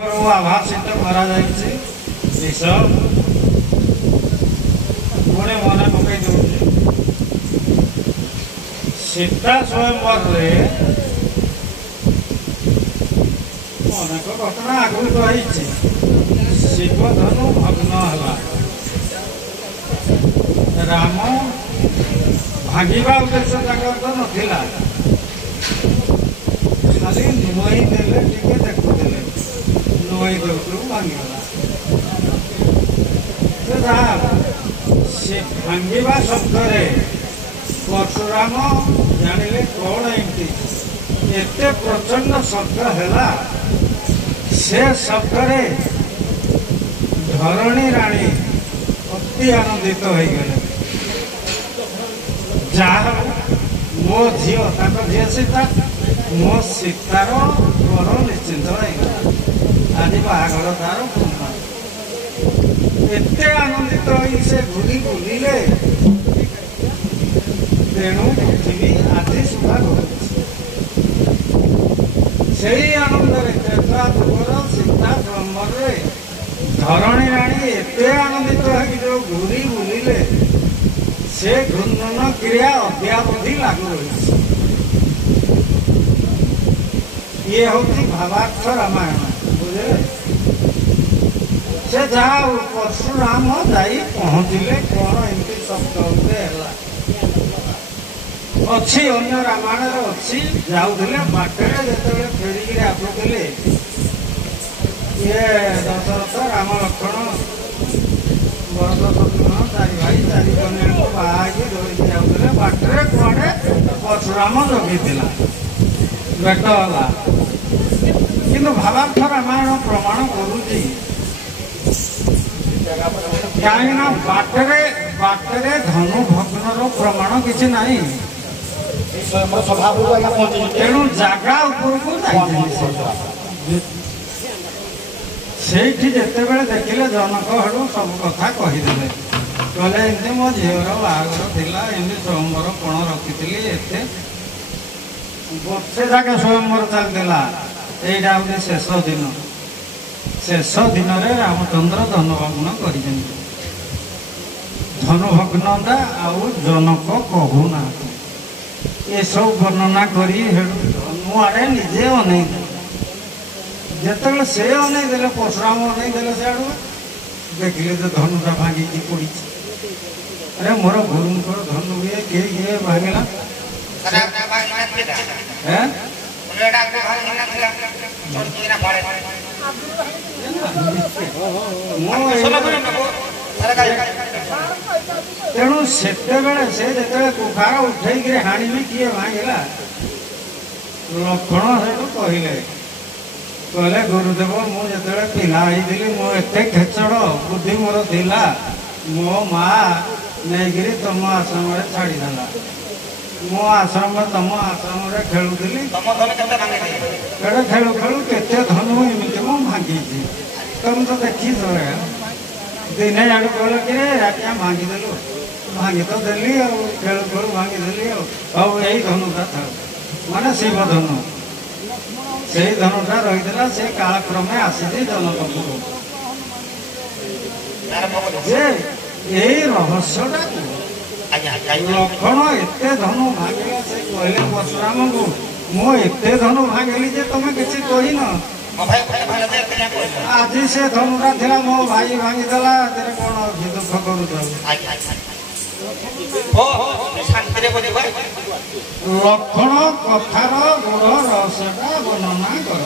आभाषित विष पुणे मन पकई दूसरी सीता स्वयंवर अनेक घटना आगु कही शिवधनु भग्न है राम भांगा उद्देश्य तो नाला खाली नुई देले टिके देखुले नुई देउतु भांगीगला से भांगा शब्द परशुराम जानिले कौन एमती एते प्रचंड शब्द है से शब्द धरणी राणी अति आनंदित हो गले जहा मो झी झी सीता मो सीतार घर निश्चिंत आज बाहागर तार एते आनंदित हो से घूरी बुलिले तेणु पृथ्वी आज सुधा से आनंद त्रेता दुगर सीता ब्रह्मर धरणी राणी एते आनंदित हो जो घूरी बुलिले से घूर्णन क्रिया अद्यावधि लागू रही ये हूँ भावार्थ रामायण बुझे से जहाँ परशुराम जाई पहुँचले कौन एमती शब्द अच्छी अन्य रामायण अच्छी जाऊले बाटर जो फेरिक आସୁଥିଲେ ये दशरथ राम लक्ष्मण भरत शत्रुघ्न चारि भाई चारि कन्या को बाहर धरिकी जाऊे बाटर कड़े परशुराम जगी भेट है कि भावार्थ रामायण प्रमाण करुच्ची कहीं बाटरे बाटरे धनु भग्नर प्रमाण किसी ना तेणु जगह उपरको जिते बड़े देखिले जनक हड़ू सब कथा कहीदे कहले एमती मो झीवर बाहागर था एमती स्वयंवर कोण रखी वर्षे जाके स्वयंवर चलता यहाँ हूँ शेष दिन शेष दिन में रामचंद्र धनुभग्न कर धनुभग्नता आउ जनक कहूना ये सब वर्णना करी धनु आड़े निजे अने जिते से अनेदेले परशुराम अनेदेले से देखिले तो धनुटा भांगी पड़ी अरे मोर गुरुंकर धनु ये किए भांगला तेणु से कुखार उठे हाणी किए भांगला लक्षण से कहले कहले गुरुदेव मुझे पिला मुझे खेचड़ बुद्धि मोर थिला मो माँ नहीं तुम आश्रम छाड़ीदेला मो आश्रम तुम आश्रम खेलुली खेलु खेलु के धनु एमती मु भांगी तुम तो देखी दिने आड़ कह कि क्या भांगीदेलु भांगी तो देली खेलु खेलु भांगीदेली यही धनुटा था माने शिव धनु से धनुटा रही से कालक्रमे आसी जनकपुर यही रहस्यटा लक्षण एत धनु भांगला से कहले परशुराम को मुझे धनु भांगली जे तुम किसी कहन आज से धनुटा था मो भाई भांगीदेला कौन दुख करुच लक्षण कथार गुण रहस्यटा वर्णना कर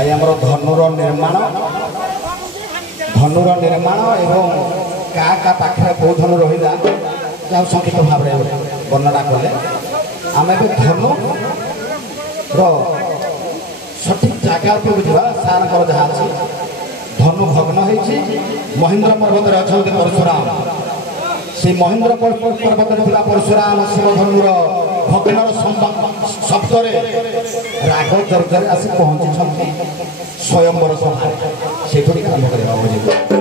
भाई आमर धनुर निर्माण एवं क्या पाखे कौ धनु रहा क्या संक्षिप्त भाव वर्णना कले आम धनु सठिक जगह बुझा सार जहाँ अच्छी धनु भग्न हो महेन्द्र पर्वत अच्छा परशुराम से महेन्द्र पर्वत परशुराम शिव धनुर भग्नर शब्द राग दर्जरे आसी पहुंची स्वयंवर सभा से आरंभ कर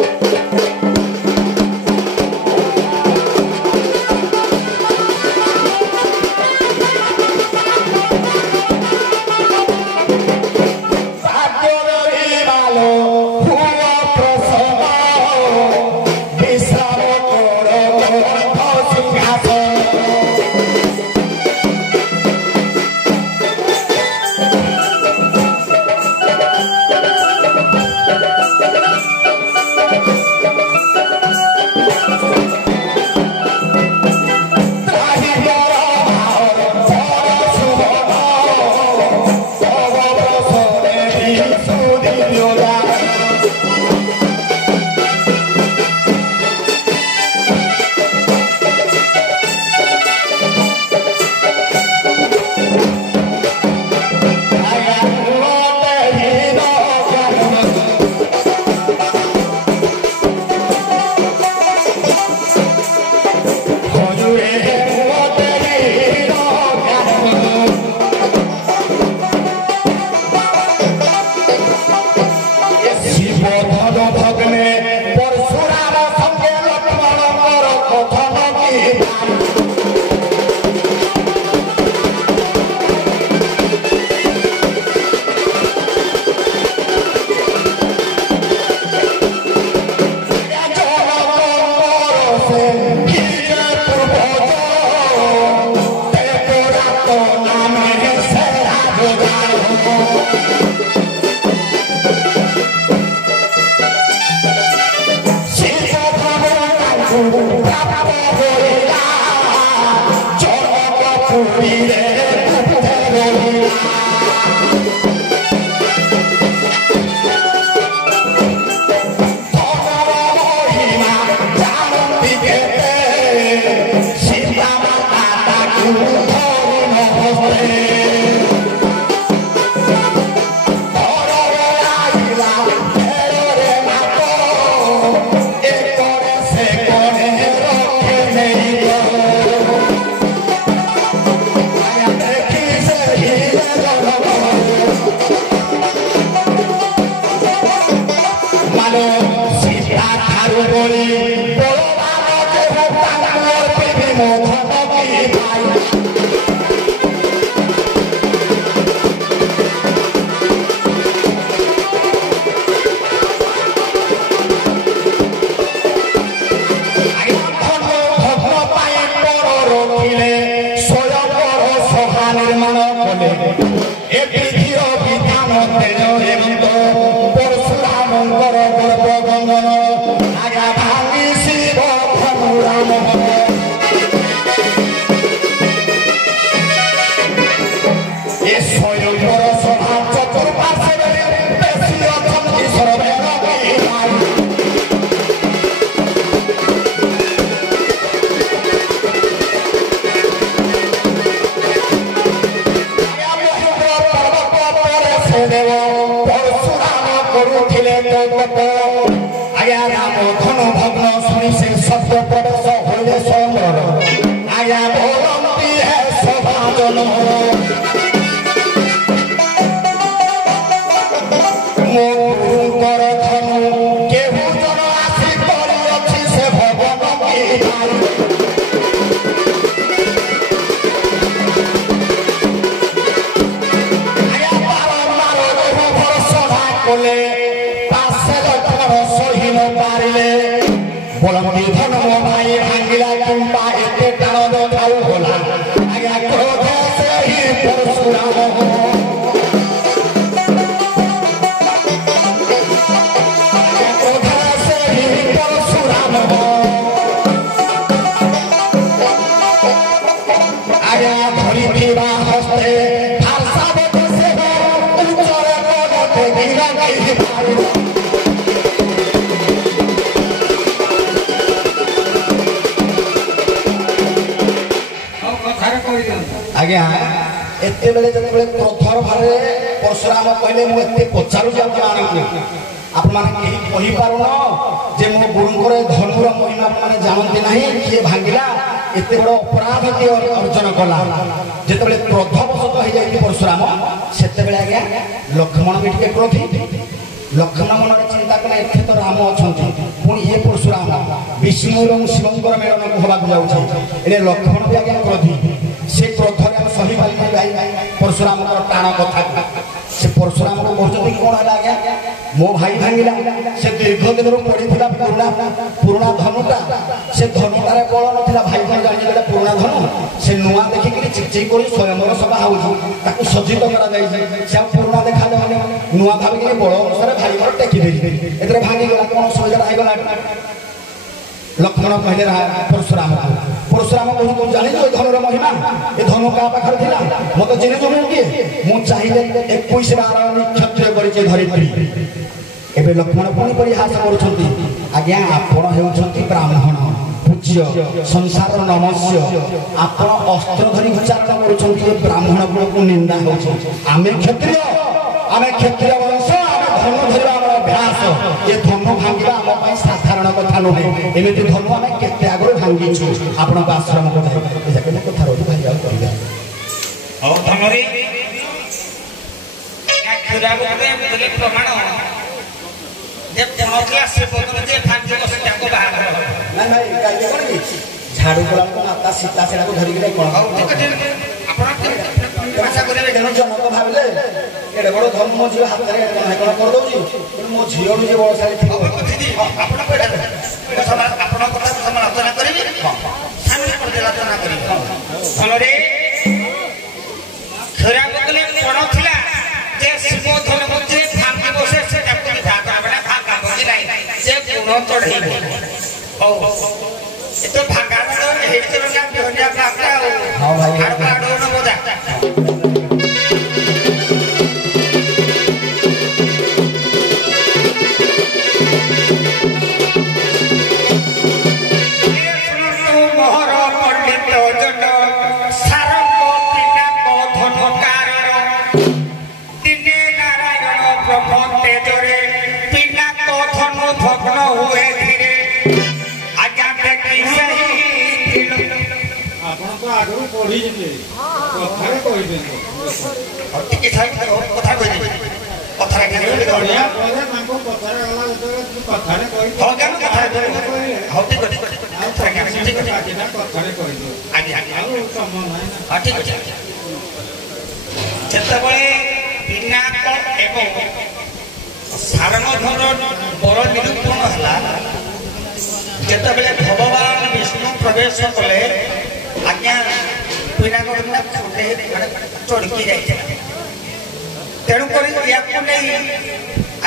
आज्ञा एत बेले जो प्रथर भारे परशुराम कहले मुझे पचारू आपण मैंने कही पारुन जे मो गुरुंकर धनुर महिमा मैंने जानते ना किए भांगिला एत बड़ अपराध किए अर्जन कला जिते क्रोधवशत हो जाए परशुराम से आज्ञा लक्ष्मण भी टे क्रोधी लक्ष्मण मन चिंता कले एथे तो राम अच्छा पुणी ये परशुराम विष्णु और शिवंकर मेलन होगा जाऊे लक्ष्मण भी आज्ञा क्रोधी से क्रोधरे हम सही पारे परशुराम टाण कथा से परशुराम को कहते कौन है आज्ञा मो भाई भांगिला से दीर्घ दिन पड़ा पुराणा धनुटा से धनुटार बल ना भाई कौन जाने पुराणा धनु से नुआ देखिक चिकचिक कर स्वयंवर सभा हो सज्जित कर पुराणा देखा जाए नुआ भाविक बल अनुसार भाई घर टेकी दे भांगीगला कौन सुविधा होगा लक्ष्मण कहले परशुराम परशुराम कहू जानी जो धनुर महिमा ये धनु क्या पाखर थिला मत चिन्ह जो किए मु चाहिए 21 बार क्षत्रिय परिचय धरित्री एबे लक्ष्मण पुणी परिहास करुछंती आज्ञा आपण हेउछंती ब्राह्मण पूज्य संसार नमस्य आपण अस्त्र धरि उच्चारण करुछंती ब्राह्मण कुल को निंदा होछ आमे क्षत्रिय वंश धनु धरिबा हमर अभ्यास ये धनु भांगिबा हम पई साधारण कथा नुहे एमिति धनु आमे केते आगरो भांगी छु आपण आश्रम को जाय जाके कथा रोटी भाई जाऊ करिया औ धनुरी या खुरा बोले बोले प्रमाण जे पहुंचला से बोले जे भांगी को जाको बाहर नहीं नहीं काई कोन की झाड़ू कोला को माता सीता सेना को धरि के कोन आपण भाषा करे जन जनक भाबले एडे बड़ धर्म जीव हाथ रे कोन कर दउजी मो झियो जे बड़ सारी थी आपण को आपण कथा समालोचना करिबे सामने पर आलोचना करिबे फलरे खरा बदले कोन थिला जे शिव धर्म जे भांगी बसे से ताको भाग आबला भाग आबो लाई जे गुण चढ़ेबो ओ ए तो भागा तो हेते रंगा बिहनिया भागा हां भाई आड़ो न बोजा पढ़ी कथा कही टिके कथा कही कथा बढ़िया पढ़े तांको कथा गला जते कथा कही हो गया कथा हो ठीक ठीक कथा कही आगे आगे आउ समय नाही ना हां ठीक अछि जेतबळे पिनाक एवं सारणधर बड़ निरूपण हला जेतबळे भगवान विष्णु प्रवेश कले आज्ञा पिनाक छोटे चढ़की जाए तेणुक या नहीं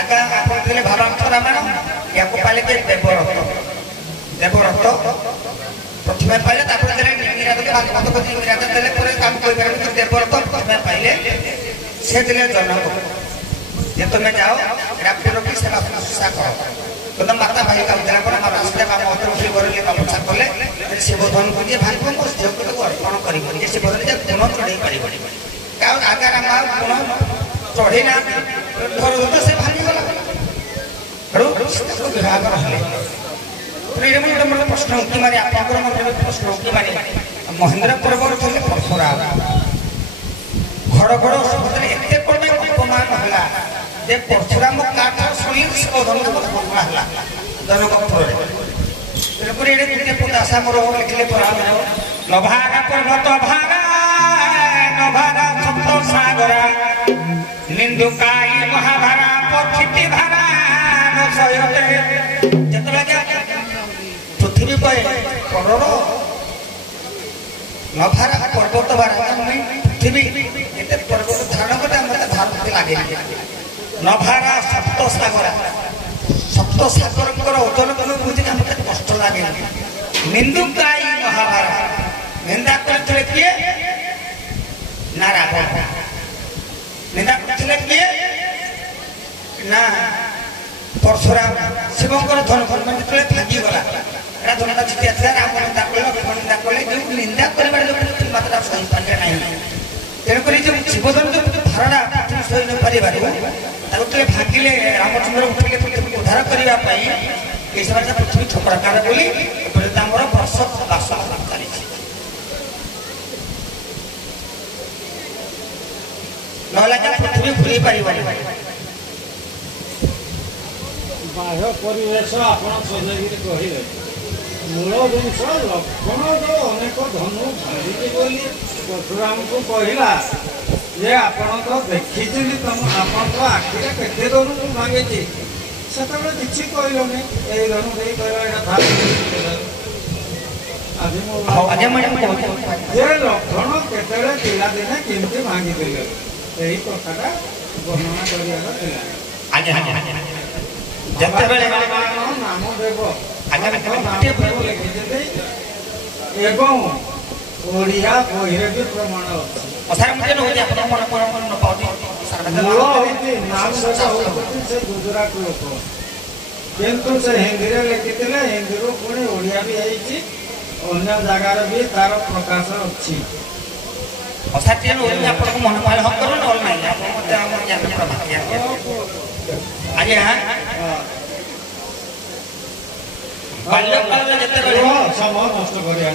आगा आप भावार्थ रामायण या पाले के देवरथ प्रथम पाइले भागवत कथी देले काम देवरथ प्रथम पाइले से दिले जनक जे तुम जाओ रापुर की सेवा शुश्रूषा करो तो माता भाई काम देला पर माता आस्ते काम अतुल करले तपस्या कले शिव धन को जे भागवत को देव को अर्पण करिबो जे शिव धन जे गुण चढ़ई परिबो कारण आगर हम गुण चढ़ी ना धर तो से भागी गला रो विभाग रहले प्रेम मन प्रश्न की मारे आपकर मन प्रश्न की मारे महेंद्र पर्वत थले परशुराम घड़ घड़ सुभद्रा एते कोने अपमान हला जे परशुराम काठ सुनी शिव धन को अपमान हला जनक पुरे पुरे एडे पुते आशा मोर लिखले पर नभागा पर्वत भागा नभागा सप्त सागरा निंदुकाई महाभारा पथिति धारा न सयते जतला पृथ्वी पर करोड़ नभारा पर्वत भारा पृथ्वी एते पर्वत धारण करते मते भारत लागे नभारा सप्त सागर ओजन को बुझी मते कष्ट लागे निंदुकाई महाभारा निंदा करते किए नारा निंदा करते किए ନା परशुराम शिवଙ୍କର ଧନ ଯେତେବେଳେ ଭାଙ୍ଗିଗଲା ଏଟା ଧନଟା ଛିଟିଆ ଥିଲା ରାମ ନିନ୍ଦା କଲେ ଲକ୍ଷ୍ମଣ ନିନ୍ଦା କଲେ ଯେଉଁ ନିନ୍ଦା କରିବାରେ ଯେଉଁ ମାତ୍ରା ସହିପାରିଲେ ନାହିଁ ତେଣୁକରି ଯେଉଁ ଜୀବଧନ ଯେଉଁ ଧାରଣା ପୃଥିବୀ ସହି ନ ପାରିବାରୁ ତାକୁ ଯେତେବେଳେ ଭାଙ୍ଗିଲେ ରାମଚନ୍ଦ୍ର ଉଠିଲେ ପୃଥିବୀକୁ ଉଦ୍ଧାର କରିବା ପାଇଁ এই ସମୟରେ ପୃଥିବୀ ଠୋକରାକାର ବୋଲି ଏପର୍ଯ୍ୟନ୍ତ ଆମର ବର୍ଷ 12 ଚାଲିଛି ନହେଲେ ପୃଥିବୀ ଘୁରେଇ ପାରିବନି ବାହ୍ୟ ପରିବେଶ ଆପଣ ସଜେଇକି କହିଲେ ମୂଳ ଜିନିଷ ଲକ୍ଷ୍ମଣ ଯେଉଁ ଅନେକ ଧନୁ ଭାଙ୍ଗିଛି ବୋଲି ପରଶୁରାମଙ୍କୁ କହିଲା ଯେ ଆପଣ ତ ଦେଖିଛନ୍ତି ଆପଣଙ୍କ ଆଖିରେ କେତେ ଧନୁ ମୁଁ ଭାଙ୍ଗିଛି ସେତେବେଳେ କିଛି କହିଲନି ଏଇ ଧନୁ ଦେଇ କହିଲ ଏଇଟା ଆଜି ମୁଁ ଯେ ଲକ୍ଷ୍ମଣ କେତେବେଳେ ପିଲାଦିନେ କେମିତି ଭାଙ୍ଗିଥିଲେ ଏହି କଥାଟା ବର୍ଣ୍ଣନା କରିବାର ଥିଲା ଯେତେବେଳେ ନାମଦେବ ଲେଖିଛନ୍ତି ଏବଂ ଓଡ଼ିଆ ବହିରେ ବି ପ୍ରମାଣ ଅଛି ସେ ଗୁଜୁରାଟ ଲୋକ କିନ୍ତୁ ସେ ହିନ୍ଦୀରେ ଲେଖିଥିଲେ ହିନ୍ଦୀରୁ ପୁଣି ଓଡ଼ିଆ ବି ହେଇଛି ଅନ୍ୟ ଜାଗାରେ ବି ତାର ପ୍ରକାଶ ଅଛି ଆପଣଙ୍କୁ ମନେ ପାଇଲେ ହଁ କରୁ ନହେଲେ ନାହିଁ ଆପଣ ମୋତେ ଆମର ଜ୍ଞାନ ପ୍ରମାଣ ଆଜ୍ଞା ସମୟ ନଷ୍ଟ କରିବା